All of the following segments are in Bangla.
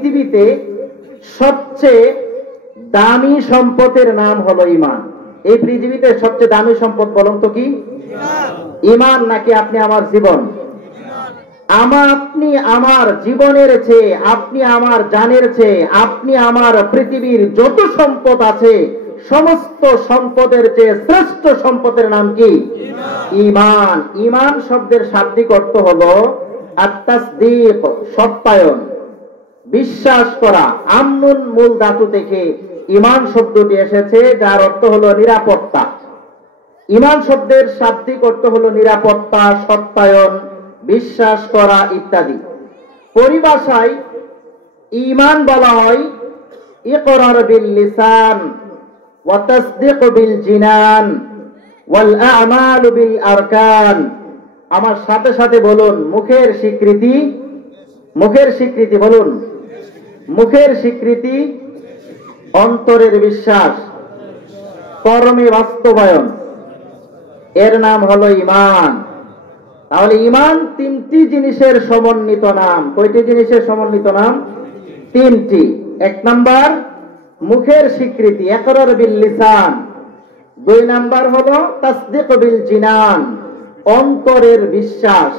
পৃথিবীতে সবচেয়ে দামি সম্পদের নাম হলো ঈমান। এই পৃথিবীতে সবচেয়ে দামি সম্পদ বলুন তো কি? ঈমান নাকি আপনি আমার জীবন? আপনি আমার জীবনের চেয়ে, আপনি আমার জানের চেয়ে, আপনি আমার পৃথিবীর যত সম্পদ আছে সমস্ত সম্পদের চেয়ে শ্রেষ্ঠ সম্পদের নাম কি? ঈমান। ঈমান শব্দের শাব্দিক অর্থ হলো আত-তাসদীক, সত্যায়ন, বিশ্বাস করা। আমনুন মূল ধাতু থেকে ঈমান শব্দটি এসেছে, যার অর্থ হলো নিরাপত্তা। ঈমান শব্দের শাব্দিক অর্থ হলো নিরাপত্তা, সত্যায়ন, বিশ্বাস করা ইত্যাদি। পরিভাষায় ঈমান বলা হয় ইকরার বিল লিসান ওয়া তাসদীক বিল জিনান ওয়াল আ'মাল বিল আরকান। আমার সাথে সাথে বলুন, মুখের স্বীকৃতি, মুখের স্বীকৃতি বলুন, মুখের স্বীকৃতি, অন্তরের বিশ্বাস, কর্মে বাস্তবায়ন, এর নাম হলো ঈমান। তাহলে ঈমান তিনটি জিনিসের সমন্বিত নাম। কয়টি জিনিসের সমন্বিত নাম? তিনটি। এক নাম্বার মুখের স্বীকৃতি, ইকরার বিল লিসান। দুই নাম্বার হলো তাসদীক বিল জিনান, অন্তরের বিশ্বাস।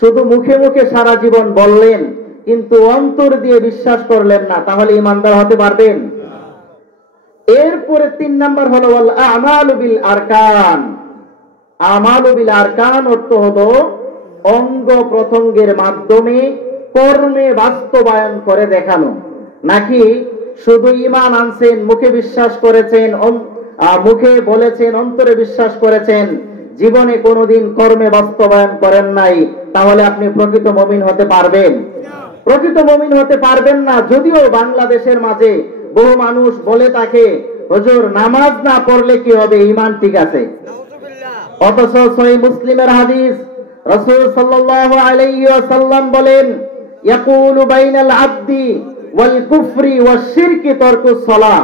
শুধু মুখে মুখে সারা জীবন বললেন কিন্তু অন্তর দিয়ে বিশ্বাস করলেন না, তাহলে ঈমানদার হতে পারবেন? এরপরে তিন নাম্বার হলো ওয়াল আ'মালু বিল আরকান। আমালু বিল আরকান অর্থ হলো অঙ্গ প্রত্যঙ্গের মাধ্যমে কর্মে বাস্তবায়ন করে দেখানো। নাকি শুধু ঈমান আনছেন, মুখে বিশ্বাস করেছেন, মুখে বলেছেন, অন্তরে বিশ্বাস করেছেন, জীবনে কোনোদিন কর্মে বাস্তবায়ন করেন নাই, তাহলে আপনি প্রকৃত মুমিন হতে পারবেন? প্রকৃত মুমিন হতে পারবেন না। যদিও বাংলাদেশের মাঝে বহু মানুষ বলে থাকে, হুজুর নামাজ না পড়লে কি হবে, ঈমান ঠিক আছে। অথচ সহিহ মুসলিমের হাদিস, রাসূল সাল্লাল্লাহু আলাইহি ওয়াসাল্লাম বলেন, ইয়াকুলু বাইনাল আবদি ওয়াল কুফরি ওয়াশ শিরকি তারকুস সালাহ।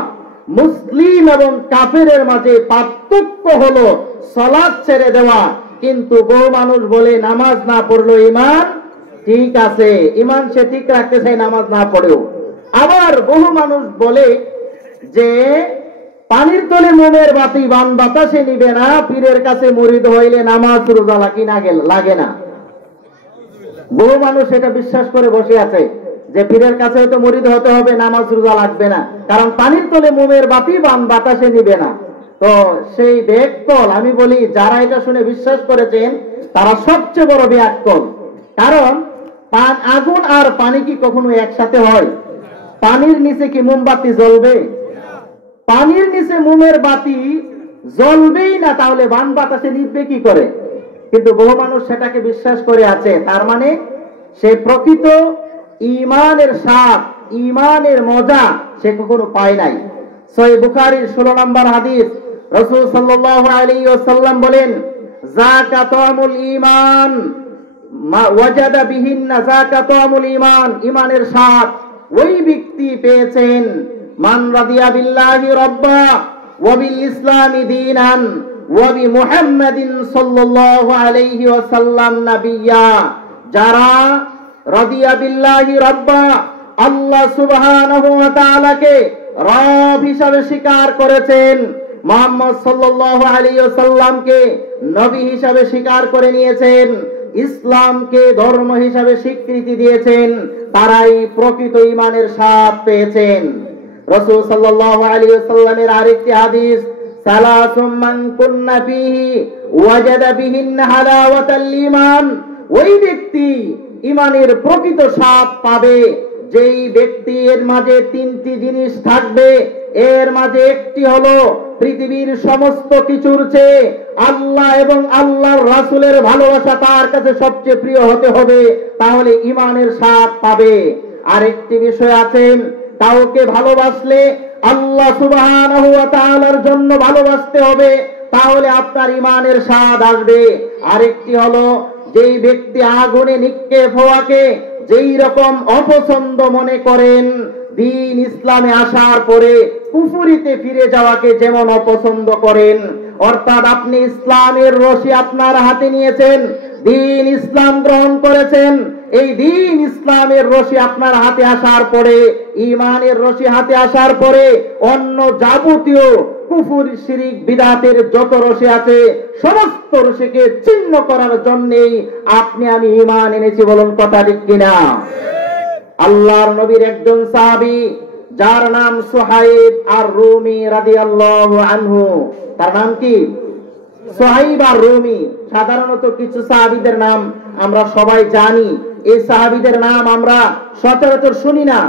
মুসলিম এবং কাফেরের মাঝে পার্থক্য হলো সালাত ছেড়ে দেওয়া। কিন্তু বহু মানুষ বলে নামাজ না পড়লো ঈমান ঠিক আছে, ঈমান সে ঠিক রাখতে চায় নামাজ না পড়েও। আবার বহু মানুষ বলে যে পানির তলে মোমের বাতি বান বাতাসে নিবে না, পীরের কাছে মুরিদ হইলে নামাজ রোজা লাগে না। বহু মানুষ এটা বিশ্বাস করে বসে আছে যে পীরের কাছে হয়তো মুরিদ হতে হবে, নামাজ রোজা লাগবে না, কারণ পানির তলে মোমের বাতি বান বাতাসে নিবে না। তো সেই বেয়াক্কল, আমি বলি যারা এটা শুনে বিশ্বাস করেছেন তারা সবচেয়ে বড় বেয়াক্কল। কারণ আগুন আর পানি কি কখনো একসাথে হয়? পানির নিচে কি মোমবাতি জ্বলবে? পানির নিচে মোমের বাতি জ্বলবেই না, তাহলে বান বাতাসে নিভবে কি করে? কিন্তু বহু মানুষ সেটাকে বিশ্বাস করে আছে। তার মানে সে প্রকৃত ঈমানের স্বাদ, ঈমানের মজা সে কখনো পায় নাই। সহিহ বুখারীর 16 নম্বর হাদিস, রাসূল সাল্লাল্লাহু আলাইহি ওয়াসাল্লাম বলেন, যাকা তা'মুল ঈমান মা ওয়াজাদা বিহিন্না, যাকা তা'মুল ঈমান, ঈমানের স্বাদ ওই ব্যক্তি পেয়েছেন মান রাদিয়া বিল্লাহি রাব্বা ওয়া বিল ইসলামি দীনান ওয়া বি মুহাম্মাদিন সাল্লাল্লাহু আলাইহি ওয়াসাল্লাম নাবিয়্যা। যারা রাদিয়া বিল্লাহি রাব্বা, আল্লাহ সুবহানাহু ওয়া তাআলাকে রব হিসাবে স্বীকার করেছেন, মুহাম্মদ সাল্লাল্লাহু আলাইহি ওয়াসাল্লামকে নবী হিসাবে স্বীকার করে নিয়েছেন, ইসলামকে ধর্ম হিসাবে স্বীকৃতি দিয়েছেন, তারাই প্রকৃত ঈমানের স্বাদ পেয়েছেন। রাসূল সাল্লাল্লাহু আলাইহি ওয়াসাল্লামের আরেকটি হাদিস, সালাসুম মান কুন্না ফীহি ওয়াজাদা বিহিন্না হালাওয়াতাল ঈমান। ওই ব্যক্তি ঈমানের প্রকৃত স্বাদ পাবে যেই ব্যক্তির মাঝে তিনটি জিনিস থাকবে। এর মাঝে একটি হলো পৃথিবীর সমস্ত কিছুর চেয়ে আল্লাহ এবং আল্লাহর রাসূলের ভালোবাসা তার কাছে সবচেয়ে প্রিয় হতে হবে, তাহলে ঈমানের স্বাদ পাবে। আরেকটি বিষয় আছে, কাউকে ভালোবাসলে আল্লাহ সুবহানাহু ওয়া তাআলার জন্য ভালোবাসতে হবে, তাহলে আপনার ঈমানের স্বাদ আসবে। আরেকটি হলো, যেই ব্যক্তি আগুনে নিক্ষেপ হওয়াকে যেই রকম অপছন্দ মনে করেন, দ্বীন ইসলামে আসার পরে কুফরিতে ফিরে যাওয়াকে যেমন অপছন্দ করেন, অর্থাৎ আপনি ইসলামের রশি আপনার হাতে নিয়েছেন, দিন ইসলাম গ্রহণ করেছেন, এই দিন ইসলামের রশি আপনার হাতে আসার পরে, ঈমানের রশি হাতে আসার পরে অন্য যাবতীয় কুফর শিরিক বিদআতের যত রশি আছে সমস্ত রশিকে ছিন্ন করার জন্যই আপনি আমি ঈমান এনেছি। বলুন কথা ঠিক কিনা? আল্লাহর নবীর একজন সাহাবী যার নাম সুহাইব আর রুমি রাদিয়াল্লাহু আনহু, তার নাম কি? সুহাইব আর রুমি। সাধারণত কিছু সাহাবীদের নাম আমরা সবাই জানি, এই সাহাবীদের নাম আমরা সচরাচর শুনি না।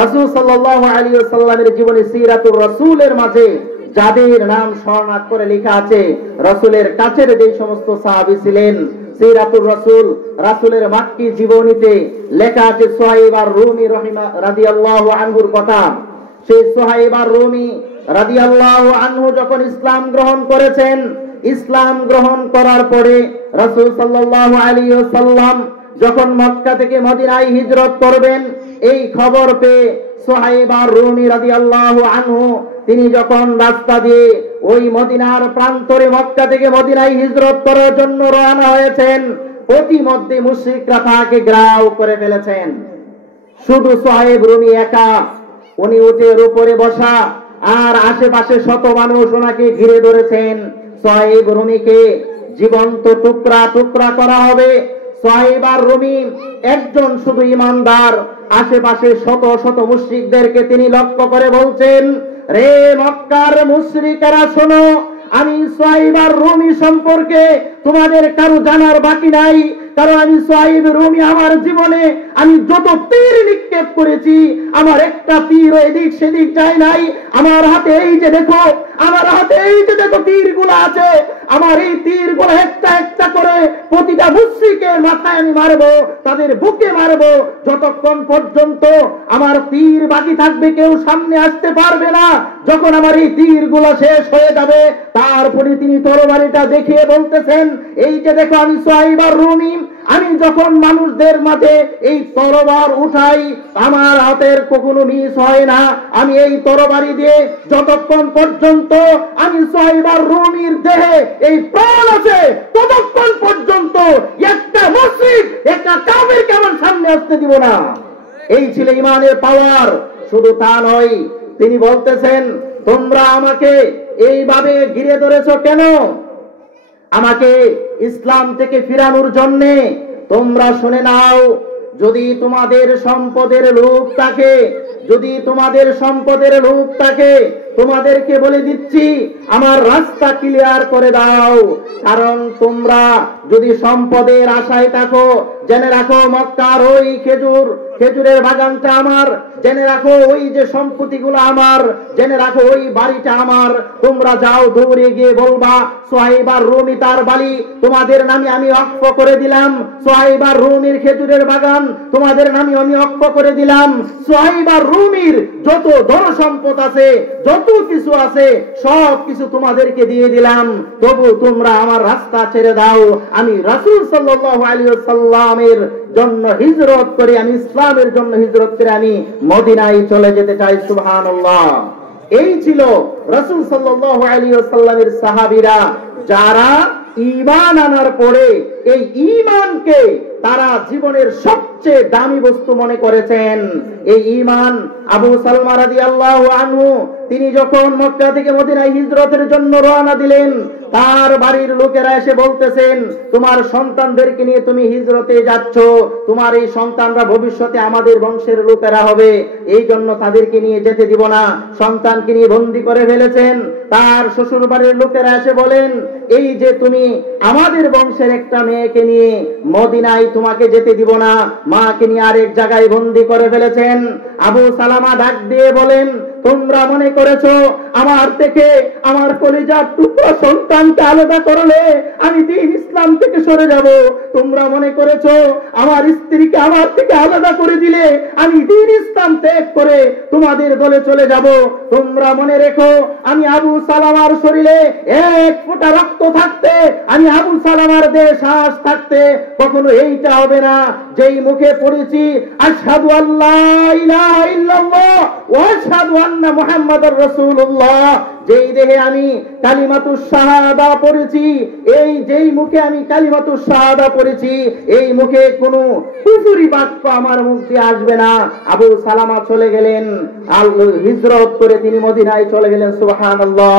রাসূল সাল্লাল্লাহু আলাইহি ওয়াসাল্লামের জীবনে সিরাতুর রাসূলের মাঝে যাদের নাম স্মরণ করে লেখা আছে, রাসূলের কাছের যে সমস্ত সাহাবী ছিলেন, সিরাতুর রাসূল, রাসূলের মাক্কি জীবনীতে লেখা আছে সুহাইব আর রুমি রাদিয়াল্লাহু আনহুর কথা। সেই সুহাইব আর রুমি রাদিয়াল্লাহু আনহু যখন ইসলাম গ্রহণ করেছেন, ইসলাম গ্রহণ করার পরে রাসূল সাল্লাল্লাহু আলাইহি ওয়াসাল্লাম যখন মক্কা থেকে মদিনায় হিজরত করবেন, এই খবর পেয়ে সুহাইব আর রুমি রাদিয়াল্লাহু আনহু তিনি যখন রাস্তা দিয়ে ওই মদিনার প্রান্তরে মক্কা থেকে মদিনায় হিজরত করার জন্য রওনা হয়েছেন, প্রতিমধ্যে মুশরিকরা তাকে ঘেরাও করে ফেলেছেন। শুধু সুহাইব রুমি একা, উনি উটের উপরে বসা, আর আশেপাশে শত মানুষ ওনাকে ঘিরে ধরেছেন। সুহাইব রুমিকে জীবন্ত টুকরা টুকরা করা হবে। সুহাইব আর রুমি একজন শুধু ঈমানদার, আশেপাশে শত শত মুশরিকদেরকে তিনি লক্ষ্য করে বলছেন, রে মক্কার মুশরিকেরা শোনো, আমি সুহাইব আর রুমি সম্পর্কে তোমাদের কারো জানার বাকি নাই। কারণ আমি সুহাইব রুমি আমার জীবনে আমি যত তীর নিক্ষেপ করেছি, আমার একটা তীর এদিক সেদিক যায় নাই। আমার হাতে এই যে দেখো, আমার হাতে এই যে দেখো তীরগুলো আছে, আমার এই তীরগুলো একটা একটা করে প্রতিটা মুশরিকের মাথায় আমি মারবো, তাদের বুকে মারবো, যতক্ষণ পর্যন্ত আমার তীর বাকি থাকবে, কেউ সামনে আসতে পারবে না। যখন আমার এই তীরগুলো শেষ হয়ে যাবে, তারপরে তিনি তরবারিটা দেখিয়ে বলতেছেন, এই যে দেখো আমি সুহাইব আর রুমি, আমি যখন মানুষদের মাঝে এই তরবারি উঠাই, আমার হাতের কখনো মিস হয় না। আমি এই তরবারি দিয়ে যতক্ষণ পর্যন্ত আমি সুহাইব আর রুমির দেহে এই প্রাণ আছে, ততক্ষণ পর্যন্ত একটা মুশরিক, একটা কাফিরকে আমার সামনে আসতে দিব না। এই ছিল ঈমানের পাওয়ার। শুধু তা নয়, তিনি বলতেছেন, তোমরা আমাকে এইভাবে ঘিরে ধরেছো কেন? আমাকে ইসলাম থেকে ফিরানোর জন্য। তোমরা শুনে নাও, যদি তোমাদের সম্পদের লোভ থাকে, যদি তোমাদের সম্পদের লোভ থাকে, তোমাদেরকে বলে দিচ্ছি আমার রাস্তা ক্লিয়ার করে দাও। কারণ তোমরা যদি সম্পদের আশায় থাকো, জেনে রাখো মক্কার ওই খেজুরের বাগানটা আমার, জেনে রাখো ওই যে সম্পত্তিগুলো আমার, জেনে রাখো ওই বাড়িটা আমার। তোমরা যাও দৌড়ে গিয়ে বলবা সুহাইব আর রুমি তার বাড়ি তোমাদের নামে আমি ওয়াকফ করে দিলাম, সুহাইব আর রুমির খেজুরের বাগান তোমাদের নামে আমি ওয়াকফ করে দিলাম, সুহাইব আর রুমির যত ধন সম্পদ আছে, যত কিছু আছে, সব কিছু তোমাদেরকে দিয়ে দিলাম। তবু তোমরা আমার রাস্তা ছেড়ে দাও। আমি রাসূল সাল্লাল্লাহু আলাইহি ওয়াসাল্লামের জন্য হিজরত করে, আমি ইসলামের জন্য হিজরত করে আমি মদিনায় চলে যেতে চাই। সুবহানাল্লাহ। এই ছিল রাসূল সাল্লাল্লাহু আলাইহি ওয়াসাল্লামের সাহাবীরা, যারা ঈমান আনার পরে এই ঈমানকে তারা জীবনের সবচেয়ে দামি বস্তু মনে করেছেন। এই ঈমান আবু সালমা রাদিয়াল্লাহু আনহু তিনি যখন মক্কা থেকে মদিনায় হিজরতের জন্য রওনা দিলেন, তার বাড়ির লোকেরা এসে বলতেছেন, তোমার সন্তানদেরকে নিয়ে তুমি হিজরতে যাচ্ছ, তোমার এই সন্তানরা ভবিষ্যতে আমাদের বংশের লোকেরা হবে, এই জন্য তাদেরকে নিয়ে যেতে দিব না। সন্তানকে নিয়ে বন্দী করে ফেলেছেন। তার শ্বশুর বাড়ির লোকেরা এসে বলেন, এই যে তুমি আমাদের বংশের একটা মেয়েকে নিয়ে মদিনায় তোমাকে যেতে দিব না, মাকে নিয়ে আরেক জায়গায় বন্দী করে ফেলেছেন। আবু সালামা ডাক দিয়ে বলেন, তোমরা মনে করেছো আমার থেকে আমার কলিজার টুকরা সন্তানকে আলাদা করলে আমি দ্বীন ইসলাম থেকে সরে যাব? তোমরা মনে করেছো আমার স্ত্রীকে আমার থেকে আলাদা করে দিলে আমি দ্বীন ইসলাম ত্যাগ করে তোমাদের দলে চলে যাব? তোমরা মনে রেখো, আমি আবু সালামার শরীরে এক ফোঁটা রক্ত থাকতে, আমি আবু সালামার দেহে শ্বাস থাকতে কখনো এইটা হবে না যেই মুখে পড়েছি আশহাদু আল্লা ইলাহা ইল্লাল্লাহ ওয়া আশহাদু আন্না মুহাম্মাদুর রাসূলুল্লাহ, যেই দেহে আমি কালিমাতুশ শাহাদা পড়েছি, এই যেই মুখে আমি কালিমাতুশ শাহাদা পড়েছি, এই মুখে কোনো কুফরি বাক্য আমার মুখ দিয়ে আসবে না। আবু সালামা চলে গেলেন, হিজরত করে তিনি মদিনায় চলে গেলেন। সুবহানাল্লাহ।